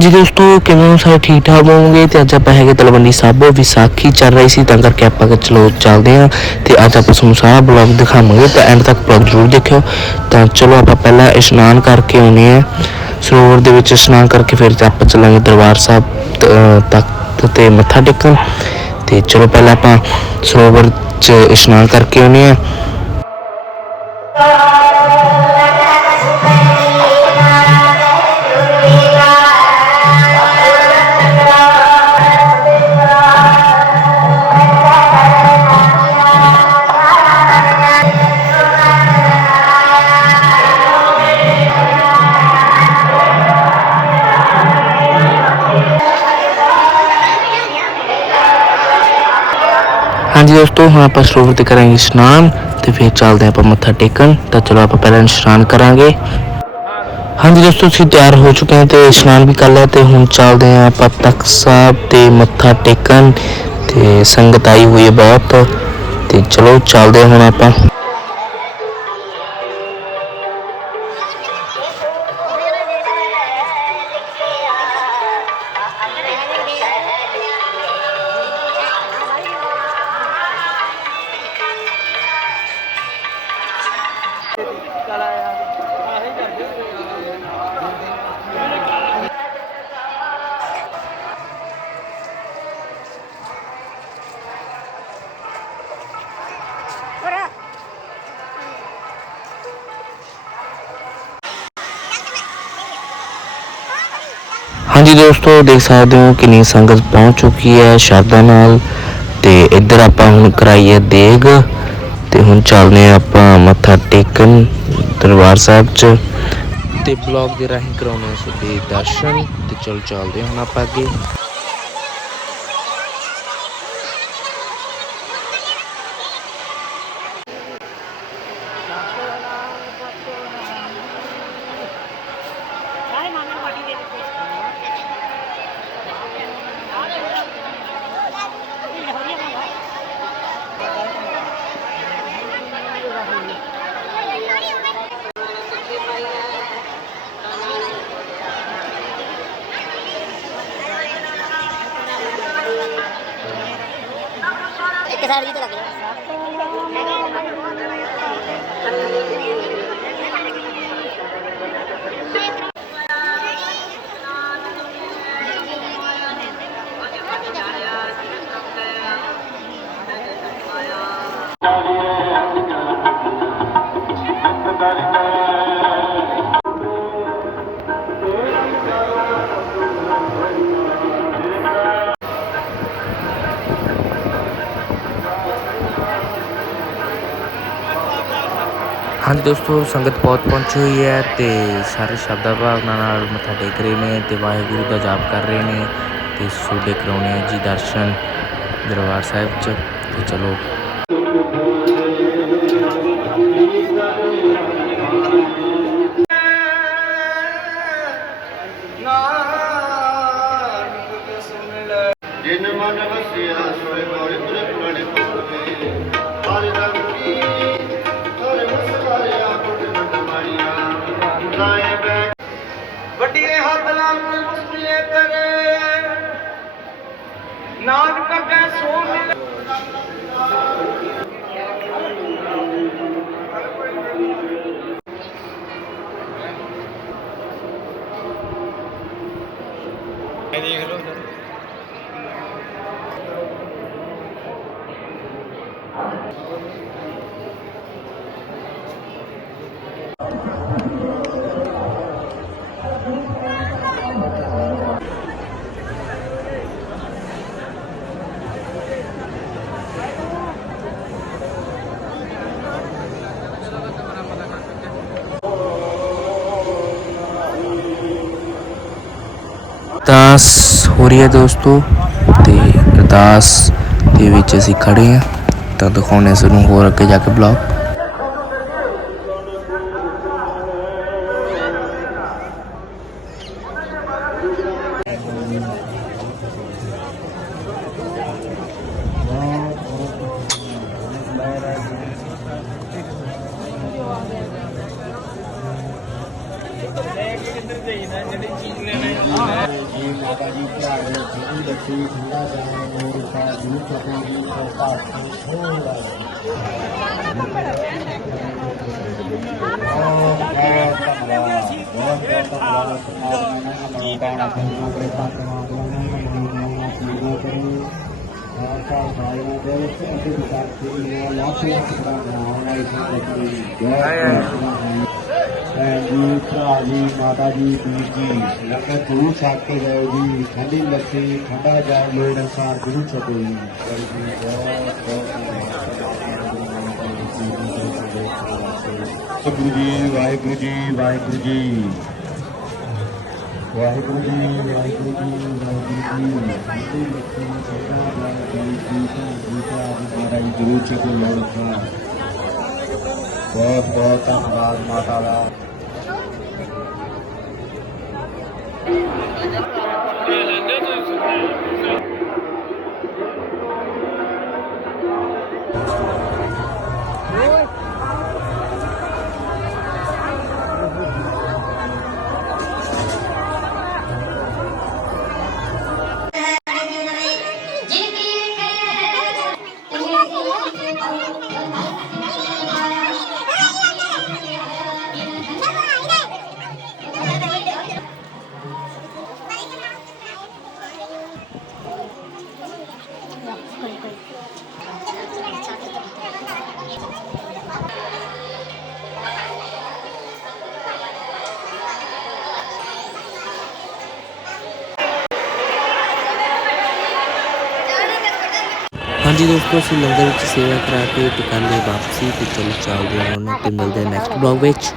ਹਾਂਜੀ ਦੋਸਤੋ, ਕਿਵੇਂ ਹੋ ਸਾਰੇ? ਠੀਕ ਠਾਕ ਹੋਵੋਗੇ? ਤੇ ਅੱਜ ਆਪਾਂ ਹੈਗੇ ਤਲਵੰਡੀ ਸਾਬੋ ਵਿਸਾਖੀ ਚੱਲ ਰਹੀ ਸੀ, ਤਾਂ ਕਰਕੇ ਆਪਾਂ ਚਲੋ ਚੱਲਦੇ ਹਾਂ। ਤੇ ਅੱਜ ਆਪਾਂ ਤੁਹਾਨੂੰ ਸਾਰਾ ਬਲੌਗ ਦਿਖਾਵਾਂਗੇ, ਤਾਂ ਐਂਡ ਤੱਕ ਬਲੌਗ ਜ਼ਰੂਰ ਦੇਖਿਓ। ਤਾਂ ਚਲੋ ਆਪਾਂ ਪਹਿਲਾਂ ਇਸ਼ਨਾਨ ਕਰਕੇ ਆਉਣੇ ਆ ਸਰੋਵਰ ਦੇ ਵਿੱਚ ਇਸ਼ਨਾਨ ਕਰਕੇ ਫਿਰ ਆਪਾਂ ਚੱਲਾਂਗੇ ਦਰਬਾਰ ਸਾਹਿਬ ਤੱਕ ਤੇ ਮੱਥਾ ਟੇਕਣ। ਤੇ ਚਲੋ ਪਹਿਲਾਂ ਆਪਾਂ ਸਰੋਵਰ 'ਚ ਇਸ਼ਨਾਨ ਕਰਕੇ ਆਉਣੇ ਆ ਹਾਂਜੀ ਦੋਸਤੋ, ਹੁਣ ਆਪਾਂ ਸਰੋਵਰ ਤੇ ਕਰਾਂਗੇ ਇਸ਼ਨਾਨ ਤੇ ਫਿਰ ਚੱਲਦੇ ਆਪਾਂ ਮੱਥਾ ਟੇਕਣ। ਤਾਂ ਚਲੋ ਆਪਾਂ ਪਹਿਲਾਂ ਇਸ਼ਨਾਨ ਕਰਾਂਗੇ। ਹਾਂਜੀ ਦੋਸਤੋ, ਅਸੀਂ ਤਿਆਰ ਹੋ ਚੁੱਕੇ ਹਾਂ ਤੇ ਇਸ਼ਨਾਨ ਵੀ ਕਰ ਲਿਆ ਤੇ ਹੁਣ ਚੱਲਦੇ ਹਾਂ ਆਪਾਂ ਤਖਤ ਸਾਹਿਬ ਤੇ ਮੱਥਾ ਟੇਕਣ ਤੇ ਸੰਗਤ ਆਈ ਹੋਈ ਹੈ ਬਹੁਤ। ਤੇ ਚਲੋ ਚੱਲਦੇ ਹਾਂ ਹੁਣ ਆਪਾਂ। ਹਾਂਜੀ ਦੋਸਤੋ, ਦੇਖ ਸਕਦੇ ਹੋ ਕਿੰਨੀ ਸੰਗਤ ਪਹੁੰਚ ਚੁੱਕੀ ਹੈ ਸ਼ਰਧਾ ਨਾਲ। ਤੇ ਇੱਧਰ ਆਪਾਂ ਹੁਣ ਕਰਾਈਏ ਦੇਗ ਤੇ ਹੁਣ ਚੱਲਦੇ ਹਾਂ ਆਪਾਂ ਮੱਥਾ ਟੇਕਣ ਦਰਬਾਰ ਸਾਹਿਬ 'ਚ। ਤੇ ਬਲੌਗ ਦੇ ਰਾਹੀਂ ਕਰਾਉਣੇ ਆ ਤੁਹਾਡੇ ਦਰਸ਼ਨ। ਤੇ ਚਲ ਚੱਲਦੇ ਹੁਣ ਆਪਾਂ ਅੱਗੇ। ਇੱਕ ਸਾਈਡ ਜੀ ਤੇ ਲੱਗ ਜਾ ਹਾਂਜੀ ਦੋਸਤੋ, ਸੰਗਤ ਬਹੁਤ ਪਹੁੰਚੀ ਹੋਈ ਹੈ ਤੇ ਸਾਰੇ ਸ਼ਬਦਾਂ ਭਾਵਨਾ ਨਾਲ ਮੱਥਾ ਟੇਕ ਰਹੇ ਨੇ ਤੇ ਵਾਹਿਗੁਰੂ ਦਾ ਜਾਪ ਕਰ ਰਹੇ ਨੇ ਤੇ ਸੋਡੇ ਕਰਾਉਣੇ ਜੀ ਦਰਸ਼ਨ ਦਰਬਾਰ ਸਾਹਿਬ ਚ। ਤੇ ਚਲੋ। ਜਿਨ ਲਾਏ ਬੈ। ਵੱਡੀਏ ਹੱਥ ਨਾਲ ਕੋਈ ਮੁਸਕੀਏ ਤੇਰੇ। ਨਾਗ ਕੱਟੇ ਸੋ ਮਿਲ। ਅਰਦਾਸ ਹੋ ਰਹੀ ਹੈ ਦੋਸਤੋ ਤੇ ਅਰਦਾਸ ਦੇ ਵਿੱਚ ਅਸੀਂ ਖੜੇ ਆ ਤਾਂ ਦਿਖਾਉਣੇ ਸਾਨੂੰ ਹੋਰ ਅੱਗੇ ਜਾ ਕੇ ਬਲੌਗ ਜਿਹੜੀ ਜੀ, ਭਰਾ ਦੇ ਜੀ ਦੱਸੀ ਠੰਡਾ ਜਾਣ ਮੋਰ ਪਾ ਜੀ ਫਤਿਹ ਜੀ ਤੋਂ ਭਾਰਤ ਤੋਂ ਥੋੜਾ ਬਹੁਤ ਬਹੁਤ ਧੰਨਵਾਦ ਬਹੁਤ ਬਹੁਤ ਧੰਨਵਾਦ ਪਰਮਾਤਮਾ ਨੇ ਮਨੋਕਾਮਨਾ ਪੂਰੀਆਂ ਕਰੇ ਪਰਮਾਤਮਾ ਨੇ ਮਨੋਕਾਮਨਾ ਪੂਰੀਆਂ ਕਰੇ ਆਸਾ ਸਾਇਨਾ ਦੇ ਵਿੱਚ ਅੱਗੇ ਵਿਚਾਰ ਦੀ ਲੱਖ ਲੱਖ ਦਾ ਬਣਾਉਣ ਵਾਲੀ ਸੰਗਤ ਦੀ ਜੈ ਜੀ ਭਰਾ ਜੀ ਮਾਤਾ ਜੀ ਵੀਰ ਜੀ ਲੰਗਰ ਗੁਰੂ ਛਕ ਕੇ ਜਾਓ ਜੀ ਠੰਡੀ ਲੱਸੀ ਠੰਡਾ ਜਾ ਲੋੜ ਅਨਸਾਰ ਗੁਰੂ ਛਕੋ ਜੀ ਵਾਹਿਗੁਰੂ ਜੀ ਬਹੁਤ ਬਹੁਤ ਵਾਹਿਗੁਰੂ ਜੀ ਵਾਹਿਗੁਰੂ ਜੀ ਵਾਹਿਗੁਰੂ ਜੀ ਵਾਹਿਗੁਰੂ ਜੀ ਵਾਹਿਗੁਰੂ ਜੀ ਵਾਹਿਗੁਰੂ ਜੀ ਠੰਡੀ ਲੱਸੀ ਠੰਡਾ ਜਾ ਜੀ ਜੀ ਜੀ ਭਰਾ ਜੀ ਮਾਤਾ ਜੀ ਗੁਰੂ ਛਕੋ ਲੋੜ ਅਨਸਾਰ ਬਹੁਤ ਬਹੁਤ ਧੰਨਵਾਦ ਮਾਤਾ ਦਾ Yeah, that's it. ਹਾਂਜੀ ਦੋਸਤੋ, ਅਸੀਂ ਲੰਗਰ ਵਿੱਚ ਸੇਵਾ ਕਰਾ ਕੇ ਦੁਕਾਨ ਦੇ ਵਾਪਸੀ ਤੇ ਚਲੋ ਚੱਲਦੇ ਹਾਂ ਉਹਨਾਂ ਤੇ ਮਿਲਦੇ ਹਾਂ ਨੈਕਸਟ ਬਲੌਗ ਵਿੱਚ।